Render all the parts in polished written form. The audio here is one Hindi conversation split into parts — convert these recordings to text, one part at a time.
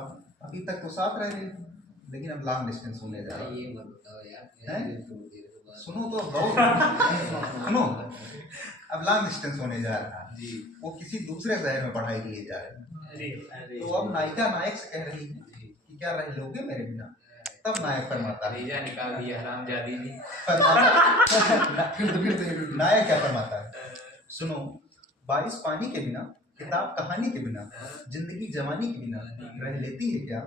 अब अभी तक तो साथ रह रही थी, लेकिन अब लॉन्ग डिस्टेंस होने जा रहा है। ये मत बताओ यार, हैं? सुनो तो गौर सुनो, अब लॉन्ग डिस्टेंस होने जा रहा है जी। वो किसी दूसरे शहर में पढ़ाई के लिए जा रहे हैं। तो अब नायिका नायक से कह रही है कि क्या रह लोगे मेरे बिना? तब नायक फरमाता है, वीजा निकाल दिया हरामजादी ने। नायक क्या फरमाता है? सुनो, बारिश पानी के बिना, किताब कहानी के बिना, जिंदगी जवानी के बिना रह लेती है क्या?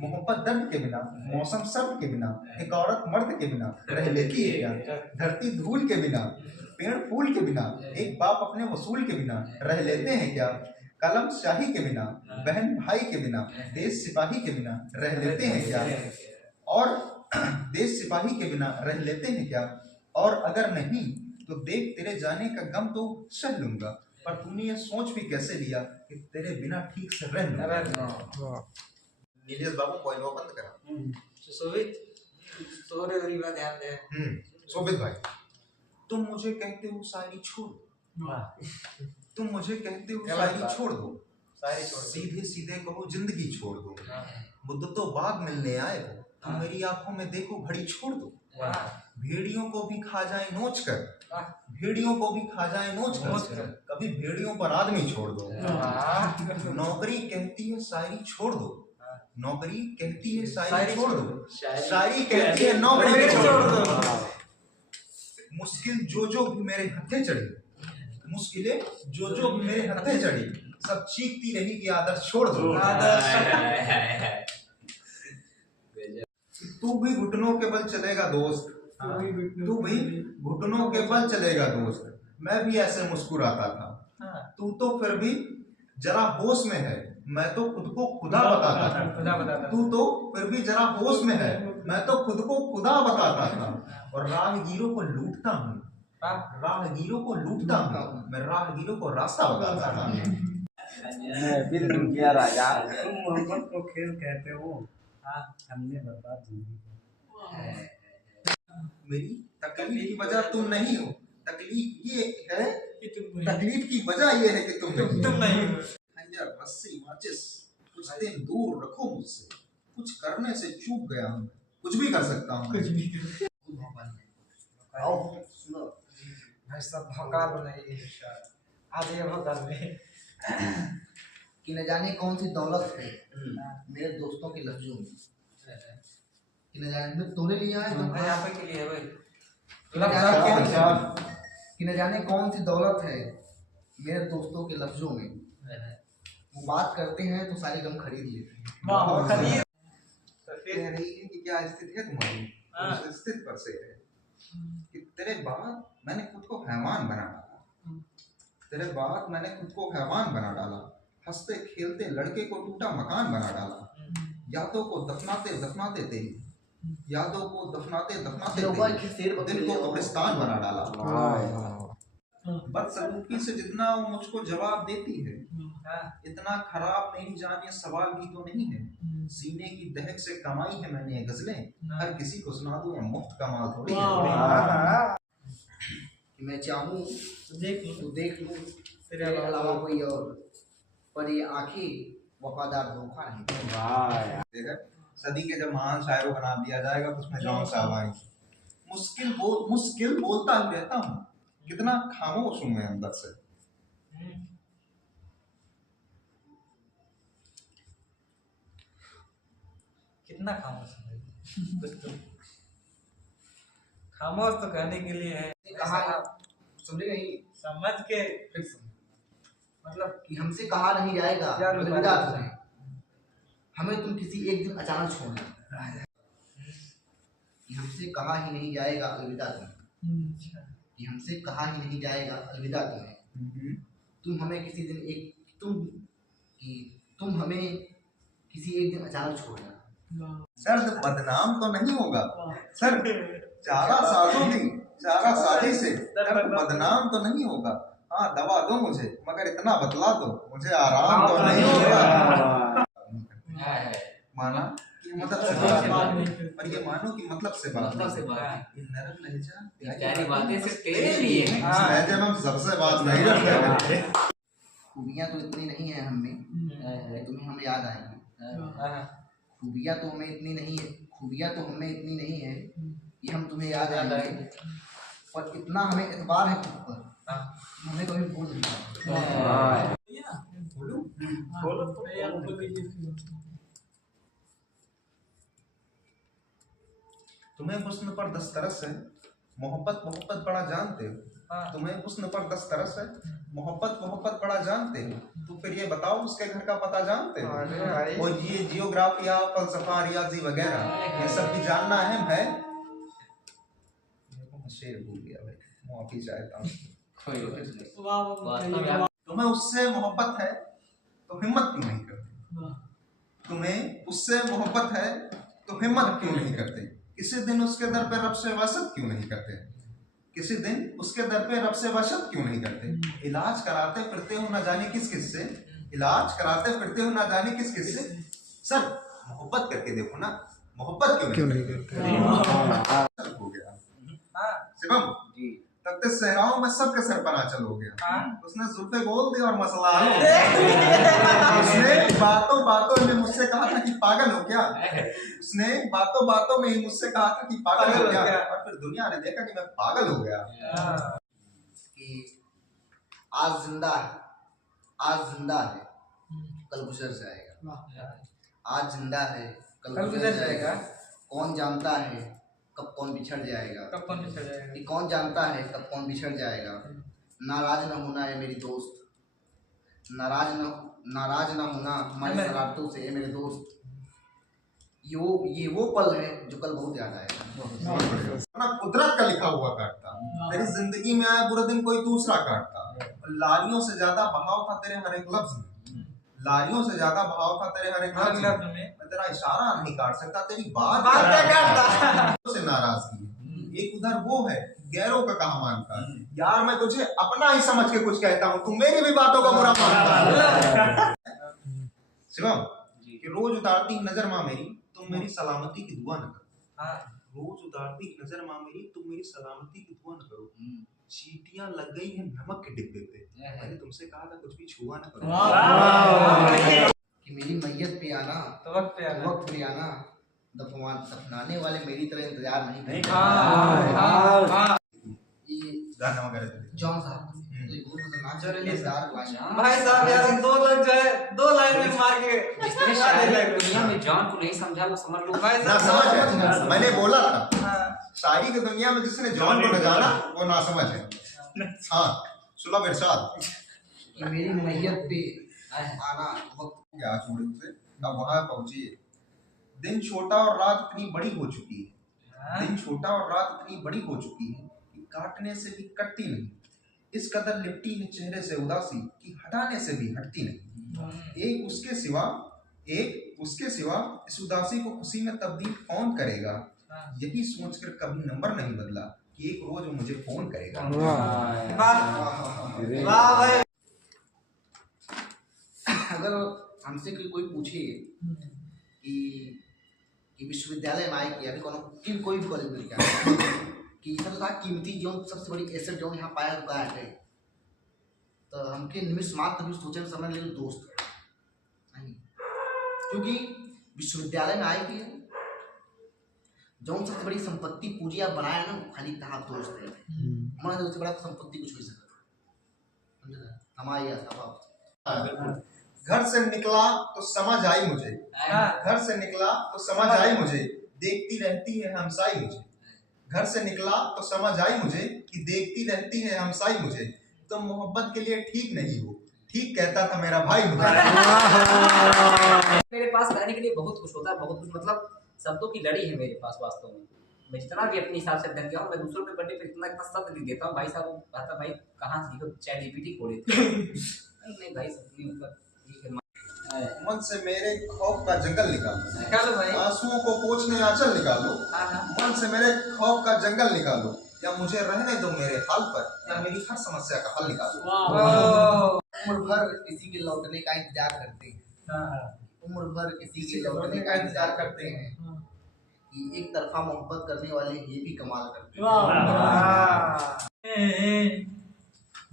मोहब्बत दर्द के बिना, मौसम सर्द के बिना, एक औरत मर्द के बिना रह लेती है क्या? धरती धूल के बिना, पेड़ फूल के बिना, एक बाप अपने वसूल के बिना रह लेते हैं क्या? कलम शाही के बिना, बहन भाई के बिना, देश सिपाही के बिना रह लेते हैं क्या? और देश सिपाही के बिना रह लेते हैं क्या? और अगर नहीं तो देख तेरे जाने का गम तो सह लूंगा, पर तूने ये सोच भी कैसे लिया कि तेरे बिना ठीक से रह लूंगा। नीलेश बाबू कॉइल बंद करा। शोभित तोरे वाली बात ध्यान दे। शोभित भाई, तुम मुझे कहते हो शायरी छोड़ दो, तुम मुझे कहते हो शायरी छोड़ दो, सीधे सीधे कहो जिंदगी छोड़ दो, मुद्दतों बाद मिलने आए हो, तुम मेरी आंखों में देखो घड़ी छोड़ दो, भेड़ियों को भी खा जाए नोच कर, भेड़ियों को भी खा जाए नोच कर, कभी भेड़ियों पर आदमी छोड़ दो, नौकरी कहती है शायरी छोड़ दो, नौकरी कहती है शायरी छोड़ दो, शायरी कहती है नौकरी छोड़ दो, मुश्किल जो भी मेरे हत्थे चढ़ी, मुश्किलें जो भी मेरे हत्थे चढ़ी, सब चीखती रही कि आदर्श छोड़ दो। तू भी घुटनों के बल चलेगा दोस्त, तू भी घुटनों के बल चलेगा दोस्त, मैं भी ऐसे मुस्कुराता था, तू तो फिर भी जरा होश में है, मैं तो खुद को खुदा बताता था, तू तो फिर भी जरा होश में है, मैं तो खुद को खुदा बताता था, और राहगीरों को लूटता हूँ, राहगीरों को लूटता हूँ, मैं राहगीरों को रास्ता बताता था। फिर दुनिया राजा, तुम मोहब्बत को खेल कहते हो, हमने बर्बाद जिंदगी। मेरी तकलीफ की वजह तुम नहीं हो, तकलीफ ये है, तकलीफ की वजह ये है कि तुम नहीं हो। खंजर रस्सी माचिस कुछ दिन दूर रखो मुझसे, कुछ करने से चूक गया हूँ, कुछ भी कर सकता हूँ। आओ सुनो भाई सब भौकाल बनाइए आज ये भौकाल में कि न जाने कौन सी दौलत है मेरे दोस्तों के लफ्जों में, कि न जाने मैं तोड़े लिए आए यहाँ पे के लिए भाई कि न जाने कौन सी दौलत है मेरे दोस्तों के लफ्जों में, वो बात करते हैं तो सारे गम खरीद लेते हैं। कह रही है कि क्या स्थिति है तुम्हारी, उस स्थिति पर से है कि तेरे बाद मैंने खुद को हैवान बना डाला, तेरे बाद मैंने खुद को हैवान बना डाला, हंसते खेलते लड़के को टूटा मकान बना डाला, यादों को दफनाते दफनाते तेरी, यादों को दफनाते दफनाते दिल को कब्रिस्तान बना डाला। बदसलूकी से जितना वो मुझको जवाब देती है, इतना खराब मेरी जान ये सवाल भी तो नहीं है, सीने की दहक से कमाई है मैंने गजलें, हर किसी को सुना दूं मुफ्त का माल थोड़ी है। मैं चाहूँ तो देख लूँ तेरे अलावा कोई और, पर ये आंखें वफादार धोखा नहीं। देखा, सदी के जब महान शायरों का नाम दिया जाएगा तो उसमें जॉन साहब आएंगे। मुश्किल बोलता ही रहता हूँ, कितना खामोश हूँ मैं अंदर से। कितना खामोश है खामोश तो कहने के लिए है, कहा समझे नहीं, समझ के मतलब कि हमसे कहा नहीं जाएगा अलविदा तुम्हें, हमें तुम किसी एक दिन अचानक छोड़ना, कि हमसे कहा ही नहीं जाएगा अलविदा तुम्हें, कि हमसे कहा ही नहीं जाएगा अलविदा तुम्हें, तुम हमें किसी दिन तुम हमें किसी एक दिन अचानक छोड़ना। सर बदनाम तो नहीं होगा सर, चारा शादी से बदनाम तो नहीं होगा। हाँ दवा दो मुझे, मगर इतना बतला दो मुझे आराम तो नहीं होगा। माना कि मतलब से बात, और ये मानो कि मतलब से बात, ये नरम लहजा प्यारी बातें सिर्फ तेरे लिए हैं। इस लहजे में हम सबसे बात नहीं रखते। खूबियाँ तो इतनी नहीं है हम में, तुम्हें हम याद आएंगे। खूबियाँ तो हमें इतनी नहीं है, खूबियाँ तो हमें इतनी नहीं है कि हम तुम्हें याद आएंगे, पर इतना हमें एतबार है खुद पर, हमें कभी भूल नहीं पाएंगे। तुम्हें हुस्न पर 10 तरस है, मोहब्बत मोहब्बत बड़ा जानते हो। तुम्हें हुस्न पर 10 तरस है, मोहब्बत मोहब्बत बड़ा जानते हो। तो फिर ये बताओ उसके घर का पता जानते हो? वो ये जियोग्राफिया, फलसफा, रियाजी वगैरह ये सब भी जानना अहम है। शेर भूल गया भाई, माफी चाहता हूँ। तुम्हें उससे मोहब्बत है तो हिम्मत क्यों नहीं करते? तुम्हें उससे मोहब्बत है तो हिम्मत क्यों नहीं करते? किसी दिन उसके दर पे रब से वसत क्यों नहीं करते? किसी दिन उसके दर पे रब से वसत क्यों नहीं करते? इलाज कराते फिरते हो ना जाने किस किस से, इलाज कराते फिरते हो ना जाने किस किस से। सर मोहब्बत करके देखो ना, मोहब्बत क्यों नहीं करते? हो गया शिवम जी तब तक सहराओं में सबके सर पर आंचल हो गया। उसने जुल्फे बोल दी और मसला हल हो गया। उसने बातों बातों में मुझसे कहा था कि पागल हो क्या? उसने बातों बातों में ही मुझसे कहा था कि पागल हो क्या? और फिर दुनिया ने देखा कि मैं पागल हो गया। कि आज जिंदा है, आज जिंदा है, कल गुजर जाएगा। आज जिंदा है, कल गुजर जाएगा। कौन जानता है कब कौन बिछड़ जाएगा? कि कौन जानता है कब कौन बिछड़ जाएगा। नाराज न होना है मेरी दोस्त, नाराज न होना हमारी शरारतों से, मेरे दोस्त। ये वो पल है जो कल बहुत याद आएगा। अपना कुदरत का लिखा हुआ काटता, तेरी जिंदगी में आया बुरा दिन कोई दूसरा काटता। लारियों से ज्यादा बहाव था तेरे हर एक लफ्ज में, लारियों से ज्यादा बहाव था तेरे हर एक लफ्ज में। मैं तेरा इशारा नहीं काट सकता, तेरी बात क्या काटता। से नाराजगी एक उधर वो है गैरों का कहा मानता। यार मैं तुझे अपना ही समझ के कुछ कहता हूँ, तू मेरी भी बातों का बुरा मानता। शिवम कि रोज उतारती नजर माँ मेरी, तुम मेरी सलामती की दुआ न करो। रोज उतारती नजर माँ मेरी, तुम मेरी सलामती की दुआ न करो। चींटियां लग गई हैं नमक के डिब्बे पे, मैंने तुमसे कहा था कुछ भी छुआ न करो। कि मेरी मैयत पे आना तो वक्त पे आना, दफनाने वाले मेरी तरह इंतजार नहीं करेंगे। गाना वगैरह चले। जॉन साहब भाई साहब यार दो लोग जो है 2 लाइन में मार के जिसने शायद दुनिया में जॉन को नहीं समझा वो समझ लो। भाई ना साहब समझ है, मैंने बोला था हाँ। शायरी की दुनिया में जिसने जॉन को न जाना वो ना समझ है। हाँ सुलभ इरशाद कि मेरी मैयत पे आना वक्त क्या छोड़े उसे, अब वहां पहुंची। दिन छोटा और रात इतनी बड़ी हो चुकी है, दिन छोटा और रात इतनी बड़ी हो चुकी है कि काटने से भी कटती नहीं। इस कदर लिपटी है चेहरे से उदासी कि हटाने से भी हटती नहीं। एक उसके सिवा इस उदासी को खुशी में तब्दील कौन करेगा? यही सोचकर कभी नंबर नहीं बदला कि एक रोज वो मुझे फोन करेगा। वाह भाई। अगर हमसे कोई पूछे कि विश्वविद्यालय में आए कि अभी कोई भी कॉलेज में क्या कि सबसे कीमती जो सबसे बड़ी एसेट जो यहाँ पाया हुआ है, तो हमके निमिष मात्र भी सोचे समझ ले दोस्त नहीं, क्योंकि विश्वविद्यालय में आए कि जो सबसे बड़ी संपत्ति पूंजी आप बनाया ना खाली कहा दोस्त है। हमारे दोस्त से बड़ा संपत्ति कुछ नहीं सकता, हमारी स्वभाव। घर से निकला तो समझ आई मुझे, घर से निकला तो समझ आई मुझे, देखती रहती है हमसाई मुझे। घर से निकला तो समझ आई मुझे कि देखती रहती है हमसाई मुझे। तुम मोहब्बत के लिए ठीक नहीं हो, ठीक कहता था मेरा भाई मुझे। मेरे पास रहने के लिए बहुत कुछ होता है, बहुत कुछ मतलब शब्दों की लड़ी है मेरे पास वास्तव में। मैं जितना भी अपने हिसाब से अध्ययन किया हूँ, मैं दूसरों के बर्थडे पे इतना शब्द लिख देता हूँ। भाई साहब कहता भाई कहाँ से सीखो, चैट जीपीटी खोले थे। नहीं भाई सब नहीं मतलब ठीक है। मन से मेरे खौफ का जंगल निकालो भाई। आंसुओं को पोंछने आंचल निकालो। मन से मेरे खौफ का जंगल निकालो, या मुझे रहने दो मेरे हाल पर, या मेरी हर समस्या का हल निकालो। उम्र भर किसी के लौटने का इंतजार करते हैं, उम्र भर किसी के लौटने का इंतजार करते हैं कि एक तरफा मोहब्बत करने वाले ये भी कमाल करते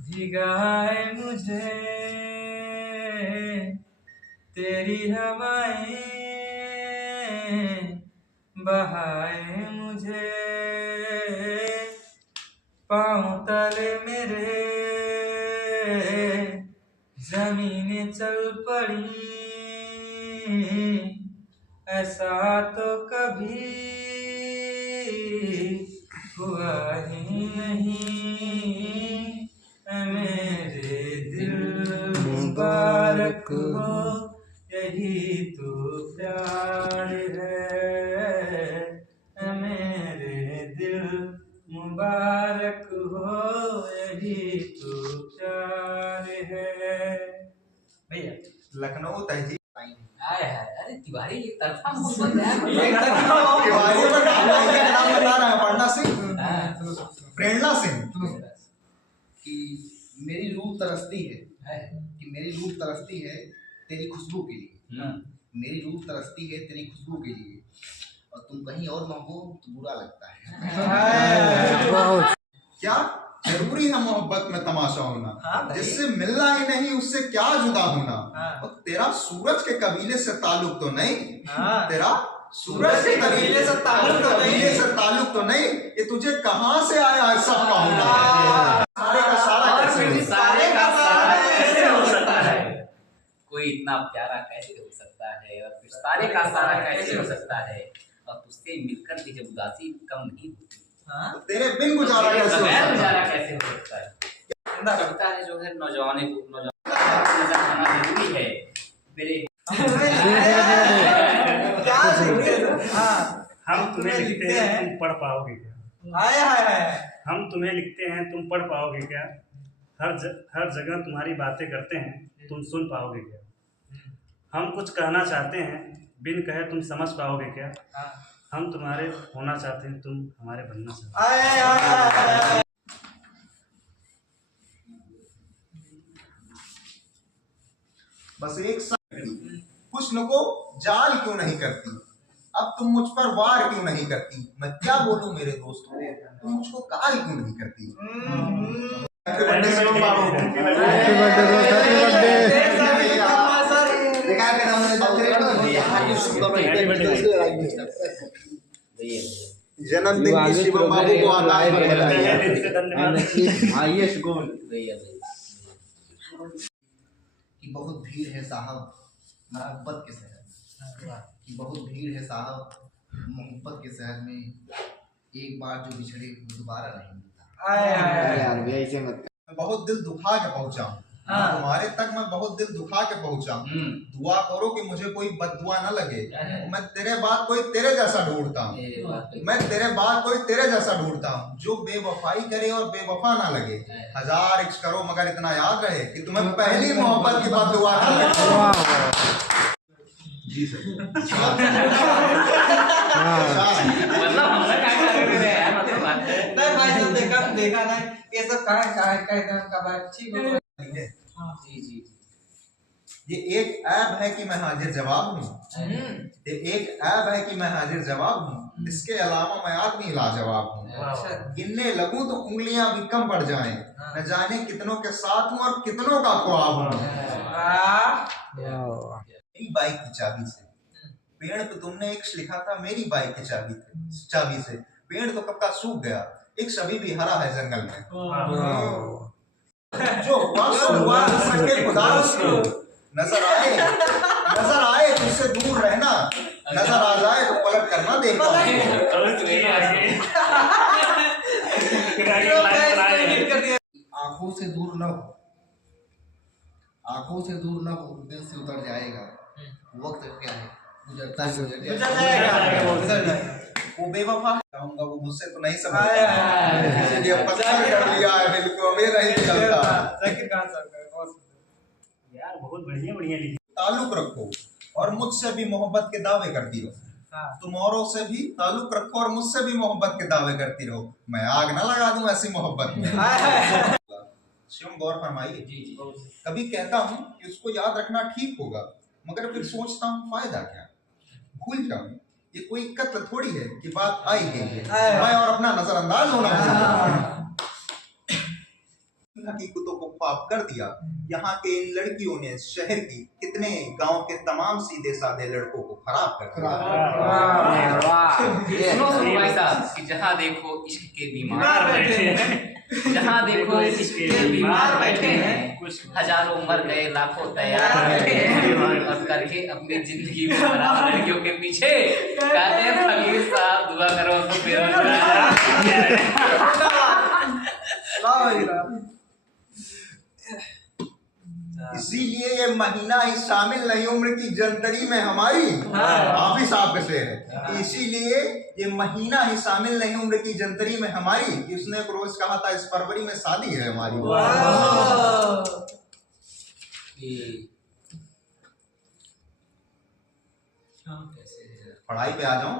भीगा है मुझे तेरी हवाएं बहाए मुझे, पाँव तले मेरे जमीनें चल पड़ी, ऐसा तो कभी हुआ ही नहीं। मेरे दिल मुबारक हो, यही तो प्यार है। मेरे दिल मुबारक हो, यही तो प्यार है। भैया लखनऊ तहजीब आए है, अरे तिवारी एक तरफा मोहब्बत है तिवारी पर नायिका का नाम बता रहा है, पढ़ना सिंह, हाँ। प्रेरणा सिंह। कि मेरी रूह तरसती है, कि मेरी रूह तरसती है तेरी खुशबू के लिए, मेरी रूह तरसती है तेरी खुशबू के लिए, और तुम कहीं और महको तो बुरा लगता है। क्या जरूरी है मोहब्बत में तमाशा होना, जिससे मिलना ही नहीं उससे क्या जुदा होना। और तेरा सूरज के कबीले से ताल्लुक तो नहीं, तेरा सूरज के कबीले से ताल्लुक तो नहीं, ये तुझे कहाँ से आया है सबका होना। सारे का सारा कैसे हो सकता है, कोई इतना प्यारा कैसे हो सकता है, और फिर सारे का सारा कैसे हो सकता है, और तुझसे मिलकर भी जब उदासी कम नहीं होती, तो तेरे बिन गुजारा कैसे हो सकता है। कैसे हो सकता है। कविता है जो है नौजवान को नजर आना जरूरी है मेरे। हम तुम्हें लिखते हैं तुम पढ़ पाओगे क्या? हम तुम्हें लिखते हैं तुम पढ़ पाओगे क्या? हर जगह तुम्हारी बातें करते हैं तुम सुन पाओगे क्या? हम कुछ कहना चाहते हैं बिन कहे तुम समझ पाओगे क्या? हम तुम्हारे होना चाहते हैं तुम हमारे बनना चाहते हैं। बस एक हुस्न को जाल क्यों नहीं करती, अब तुम मुझ पर वार क्यों नहीं करती, मैं क्या बोलूं मेरे दोस्तों, तुम मुझको काल क्यों नहीं करती। जन्मदिन की शिवम बाबू को आदान कि बहुत भीड़ है साहब मोहब्बत के शहर, कि बहुत भीड़ है साहब मोहब्बत के शहर में, एक बार जो बिछड़े वो दोबारा नहीं मिलता। मैं बहुत दिल दुखा के पहुंचा हूँ, तुम्हारे तक मैं बहुत दिल दुखा के पहुंचा हूँ। दुआ करो कि मुझे कोई बददुआ न लगे, मैं तेरे बाद कोई तेरे जैसा ढूंढता हूँ, मैं तेरे बाद कोई तेरे जैसा ढूंढता हूँ, जो बेवफाई करे और बेवफा ना लगे। 1000 इश्क करो मगर इतना याद रहे कि तुम्हें पहली मोहब्बत की बददुआ ना लगे। जी सर। मतलब हम लोग क्या कर रहे हैं यार, मतलब नहीं भाई सब देखा नहीं ये सब कहाँ का भाई ठीक है। जी जी ये एक ऐब है कि मैं हाजिर जवाब हूँ, ये एक ऐब है कि मैं हाजिर जवाब हूँ, इसके अलावा मैं आदमी लाजवाब हूँ। गिनने लगूं तो उंगलियां भी कम पड़ जाएं, न जाने कितनों के साथ हूँ और कितनों का ख्वाब हूँ। मेरी बाइक की चाबी से पेड़ पे तुमने एक लिखा था, मेरी बाइक की चाबी से पेड़ तो कब का सूख गया, एक छवि भी हरा है जंगल में। जो हुआ सो हुआ, सके खुदा उसको नजर आए तुझसे दूर रहना, नजर आ जाए तो पलट करना देखना। आंखों से दूर न हो, आंखों से दूर न हो, दिल से उतर जाएगा। वक्त क्या है गुजरता है वो बेवफा कहूंगा, वो मुझसे तो नहीं समझ इसलिए पत्थर कर लिया है दिल को, हमें नहीं चलता। यार बहुत बढ़िया लिखी। ताल्लुक रखो और मुझसे भी मोहब्बत के दावे करती रहो, तुम औरों से भी ताल्लुक रखो और मुझसे भी मोहब्बत के दावे करती रहो, मैं आग ना लगा दूं ऐसी मोहब्बत में। शिवम गौर फरमाइए। कभी कहता हूँ कि उसको याद रखना ठीक होगा, मगर फिर सोचता हूँ फायदा क्या, भूल जाऊं, ये कोई कत्ल थोड़ी है कि बात आई गई है, मैं और अपना नजरअंदाज होना। की हकीकतों को ख्वाब कर दिया। यहाँ के इन लड़कियों ने शहर की कितने गांव के तमाम सीधे साधे लड़कों को खराब कर दिया। सुनो सुनो भाई साहब कि जहाँ देखो इश्क के बीमार बैठे हैं, जहाँ देखो इश्क के बीमार बैठे हैं, हजारों मर गए लाखों तैयार बैठे हैं, और करके अपनी जिंदगी में खराब लड़कियों के पीछे कहते हैं फकीर साहब दुआ करो तो बेरोजगार। इसीलिए ये महीना ही शामिल नहीं उम्र की जंतरी में हमारी। हाफिज साहब के शेर है। इसीलिए ये महीना ही शामिल नहीं उम्र की जंतरी में हमारी, कि उसने एक रोज कहा था इस फरवरी में शादी है हमारी। पढ़ाई पे आ जाऊं।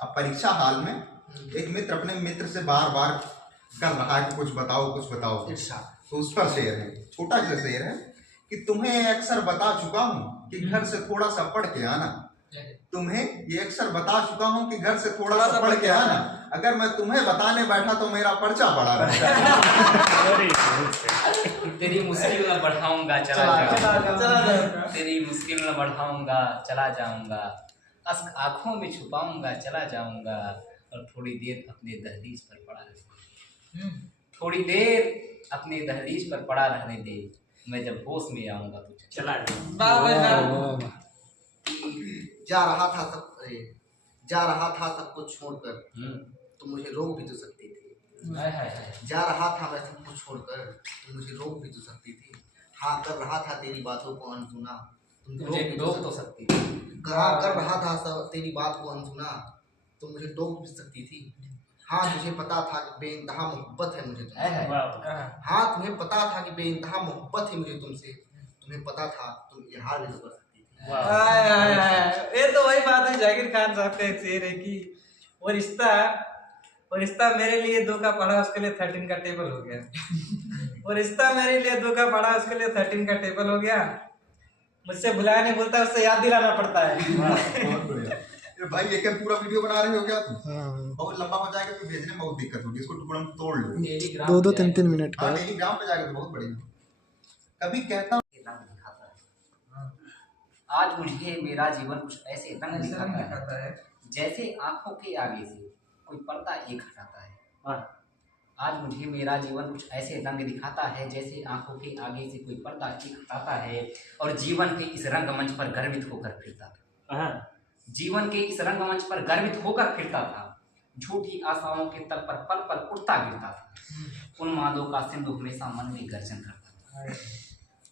अब परीक्षा हाल में एक मित्र अपने मित्र से बार बार कर रहा है कि कुछ बताओ कुछ बताओ। तो उस पर शेर है, छोटा सा शेर है कि तुम्हें अक्सर बता चुका हूँ कि घर से थोड़ा सा पढ़ के आना। तुम्हें ये अक्सर बता चुका हूँ कि घर से थोड़ा सा पढ़ के आना। अगर मैं तुम्हें बताने बैठा तो मेरा पर्चा पड़ा रहेगा। तेरी मुश्किल न बढ़ाऊंगा चला जाऊंगा, तेरी मुश्किल न बढ़ाऊंगा चला जाऊंगा, अश्क आंखों में छुपाऊंगा चला जाऊंगा, और थोड़ी देर अपने दहलीज पर पड़ा रहने, थोड़ी देर अपने दहलीज पर पड़ा रहने दे, मैं जब होश में आऊंगा तो चला जाऊंगा। जा रहा था सब कुछ छोड़कर, तो मुझे रोक भी तो सकती थी। जा रहा था मैं सब कुछ छोड़कर, तो मुझे रोक भी तो सकती थी। हाँ कर रहा था तेरी बातों को अनसुना, तुम रोक तो सकती थी। कहा कर रहा था सब तेरी बात को अनसुना, तो मुझे टोक भी सकती थी। हाँ मुझे पता था कि बेइंतहा मोहब्बत है मुझे तुमसे। हाँ तुम्हें पता था कि बेइंतहा मोहब्बत है मुझे तुमसे, तुम्हें पता था तुम इजहार भी तो कर सकती थी। ये तो वही बात है जाकिर खान साहब का एक शेर है कि वो रिश्ता मेरे लिए 2 का पढ़ा उसके लिए 13 का टेबल हो गया। वो रिश्ता मेरे लिए 2 का पढ़ा उसके लिए 13 का टेबल हो गया। मुझसे बुलाया नहीं बोलता, उससे याद दिलाना पड़ता है। बहुत बढ़िया। भाई ये क्या पूरा वीडियो बना रहे हो क्या तुम? बहुत लंबा हो जाएगा तो भेजने में बहुत दिक्कत होगी। इसको टुकड़ा में तोड़ लो। 2-2 3-3 मिनट का। हाँ टेलीग्राम पे जाके तो बहुत बढ़िया। कभी कहता हूँ आज मुझे मेरा जीवन कुछ ऐसे रंग दिखाता है जैसे आंखों के आगे से कोई पर्दा एक हटाता है। आज मुझे मेरा जीवन कुछ ऐसे रंग दिखाता है जैसे आंखों के आगे से कोई पर्दा एक हटाता है, और जीवन के इस रंगमंच पर गर्वित होकर फिरता था। जीवन के इस रंगमंच पर गर्वित होकर फिरता था। झूठी आशाओं के तल पर पल पल उठता गिरता था। उन्मादों का सिंधु हमेशा मन में गर्जन करता था।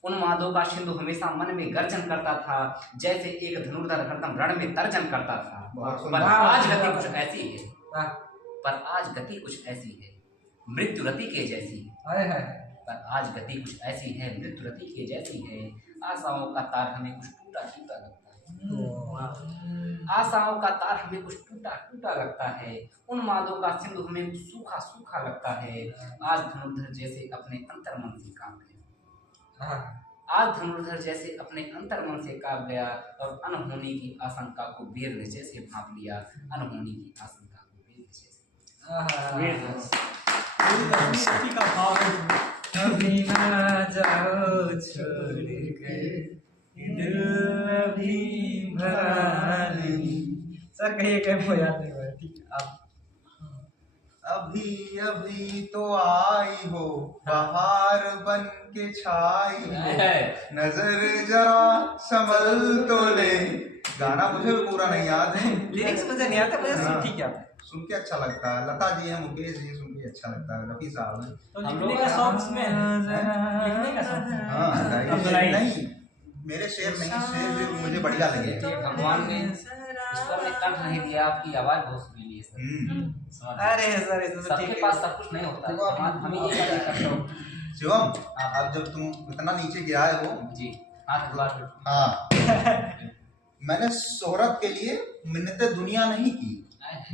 उन्मादों का सिंधु हमेशा मन में गर्जन करता था, जैसे एक धनुर्धर हरदम रण में तर्जन करता था। पर आज गति कुछ ऐसी है, पर आज गति कुछ ऐसी है मृत्यु रति के जैसी है। पर आज गति कुछ ऐसी है मृत्यु रति के जैसी है। आशाओं का तार हमें कुछ टूटा टूटा लगता है। आशाओं का तार हमें कुछ टूटा टूटा लगता है। उन्मादों का सिंधु हमें सूखा सूखा लगता है। आज धनुर्धर जैसे अपने अंतर मन से कांप गया। आज धनुर्धर जैसे अपने अंतर मन से कांप गया, और अनहोनी की आशंका को वीर ने जैसे भांप लिया। अनहोनी की आशंका को वीर ने जैसे अभी ना जाओ छोड़ के दिल अभी भरा नहीं। सर कहिए कैसे याद नहीं हुआ? ठीक है आप। अभी अभी तो आई हो बहार बन के छाई हो, नजर जरा संभल तो ले। गाना मुझे पूरा नहीं याद है, लिरिक्स मुझे नहीं आता, मुझे सिर्फ ठीक याद है। सुन के अच्छा लगता है। लता जी है, मुकेश जी, सुन के अच्छा लगता है। रफी साहब है। तो लिखने का सॉन्ग्स में लिखने का सॉन्ग हाँ नहीं मेरे शेर नहीं, शेर जो मुझे बढ़िया लगे। भगवान ने ईश्वर ने कंठ नहीं दिया, आपकी आवाज बहुत सुरीली है सर। अरे सर इस सबके पास सब कुछ नहीं होता। हम ये कार्य करते हो शिवम, अब जब तुम इतना नीचे गिराए हो जी, हाथ बार हाँ मैंने शोहरत के लिए मिन्नतें दुनिया नहीं की।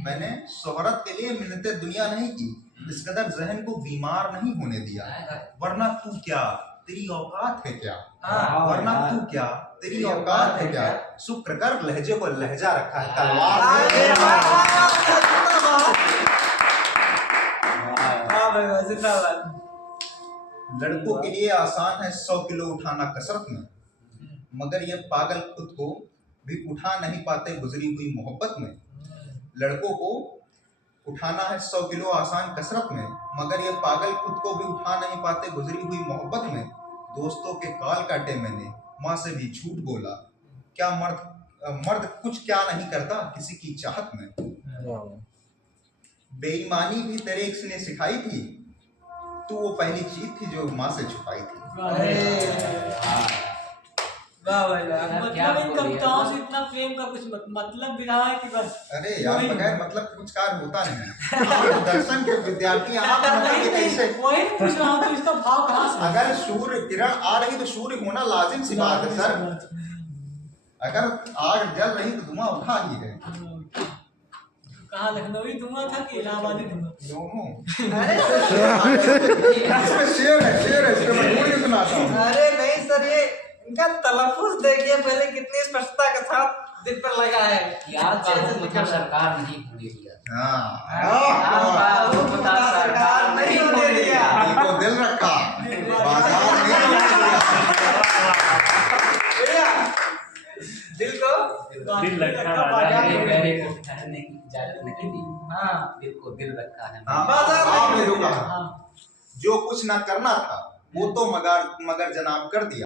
मैंने शोहरत के लिए मिन्नतें दुनिया नहीं की। इस कदर जहन को बीमार नहीं होने दिया। वरना तू क्या, तेरी औकात है क्या? वरना तू क्या, तेरी औकात है क्या? शुक्र कर लहजे को लहजा रखा है तलवार। लड़कों के लिए आसान है 100 किलो उठाना कसरत में, मगर ये पागल खुद को भी उठा नहीं पाते गुजरी हुई मोहब्बत में। लड़कों को उठाना है 100 किलो आसान कसरत में, मगर ये पागल खुद को भी उठा नहीं पाते गुजरी हुई मोहब्बत में। दोस्तों के काल काटे मैंने, माँ से भी झूठ बोला, क्या मर्द कुछ क्या नहीं करता किसी की चाहत में। बेईमानी भी तेरे एक्स ने सिखाई थी, तू वो पहली चीज थी जो माँ से छुपाई थी। वाह भाई वाह। मतलब इन कविताओं से इतना प्रेम का कुछ मतलब भी रहा है कि बस। अरे यार बगैर मतलब कुछ कार्य होता नहीं। आप दर्शन के विद्यार्थी आप मतलब कैसे, वही पूछ रहा हूँ, तो इसका भाव कहाँ से? अगर सूर्य किरण आ रही तो सूर्य होना लाजिम सी बात है सर। अगर आग जल रही तो धुआं उठा ही है। कहाँ लखनवी धुआं था कि इलाहाबादी धुआं? दोनों। अरे इसमें शेर है इसमें मैं थोड़ी सुनाता हूँ। अरे नहीं सर, ये इनका तलफ्फुज़ देखिए पहले कितनी स्पष्टता के साथ दिल पर लगा है। याद बाबू मथा सरकार नहीं भूले दिया। बाबू मथा सरकार नहीं भूले दिया। इनको दिल रखा, बाजार में दिल को दिल रखा मेरे को ठहरने की इजाजत नहीं दी। हाँ दिल को दिल रखा है। आपने जो कहा, जो कुछ ना करना था वो तो मगर जनाब कर दिया।